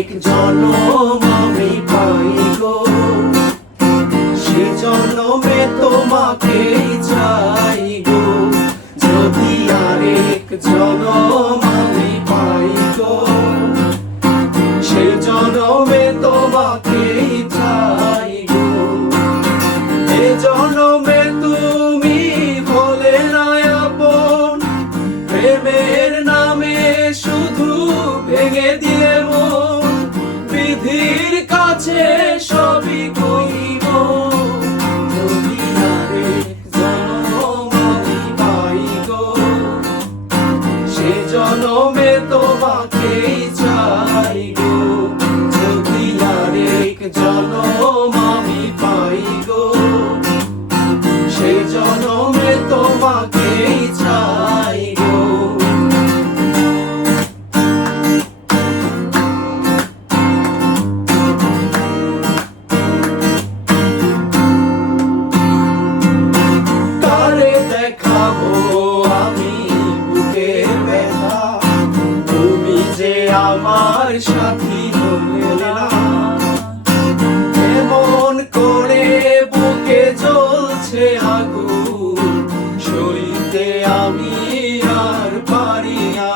আরেক জনম আমি পাই গো, সে জনমে তোমাকেই চাই গো। যদি আরেক জনম আমি পাই গো, সে জনমে তোমাকেই চাই গো। এ জনমে তুমি হলে না আপন, প্রেমের নামে শুধু ভেঙে দিলে মন। বিধির কাছে সবই কইব, যদি আরেক জনম আমি পাই গো, সে জনমে তোমাকেই চাই গো। যদি আরেক জনম আমি পাই গো, সে জনমে তোমাকেই চাই গো। কারে দেখাবো আমি বুকের ব্যথা, তুমি যে আমার সাথী হলে না। এমন করে বুকে জ্বলছে আগুন, সইতে আমি আর পারি না।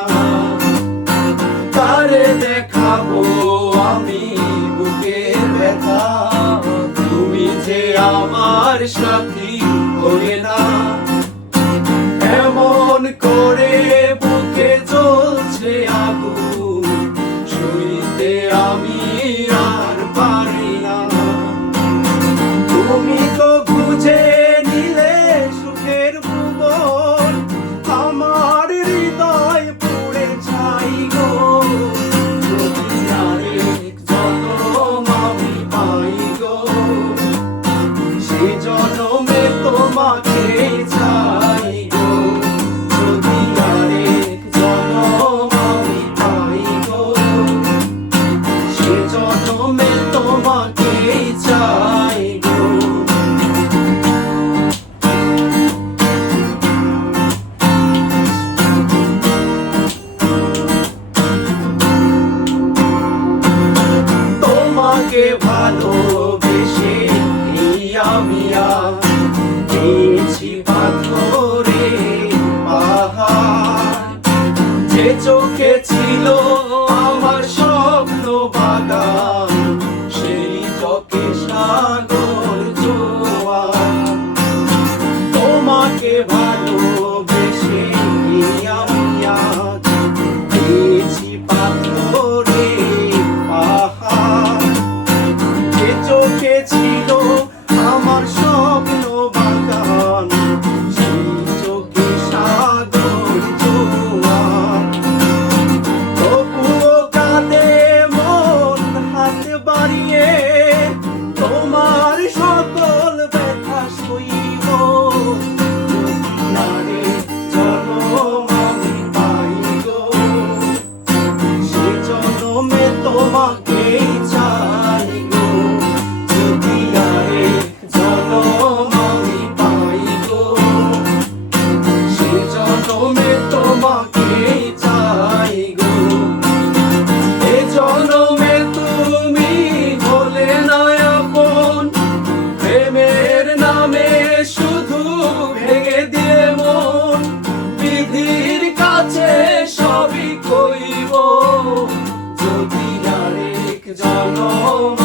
কারে দেখাবো আমি বুকের ব্যথা, তুমি যে আমার সাথী হলে না। এমন করে বুকে জ্বলছে আগুন, সইতে আমি আর পারি না। তুমি তো বুঝে নিলে সুখের ভুবন, আমার হৃদয় পুড়ে ছাই গো। যদি আরেক জনম আমি পাই গো, সে জনমে তোমাকেই চাই গো। যদি আরেক জনম আমি পাই গো, সে জনমে তোমাকেই চাই গো। তোমাকে ভালোবেসে আমি গেছি পাথরে পাহাড়, যে চোখে ছিল আমার স্বপ্ন বাগান, সেই চোখে সাগর জোয়ার। তোমাকে ভালোবেসে আমি গেছি পাথরে পাহাড়, যে চোখে ছিল আমার স্বপ্ন বাগান, সেই চোখে সাগর জোয়ার। তবুও কাঁদে মন হাত বাড়িয়ে, তোমার সকল ব্যথা সইব। যদি আরেক জনম আমি পাই গো, সে জনমে তোমাকেই চাই গো। যদি আরেক জনম আমি পাই গো, সে জনমে তোমাকেই চাই গো। এ জনমে তুমি হলে না আপন, প্রেমের নামে শুধু ভেঙে দিয়ে মন। বিধির কাছে সবই কইব, যদি আরেক জনম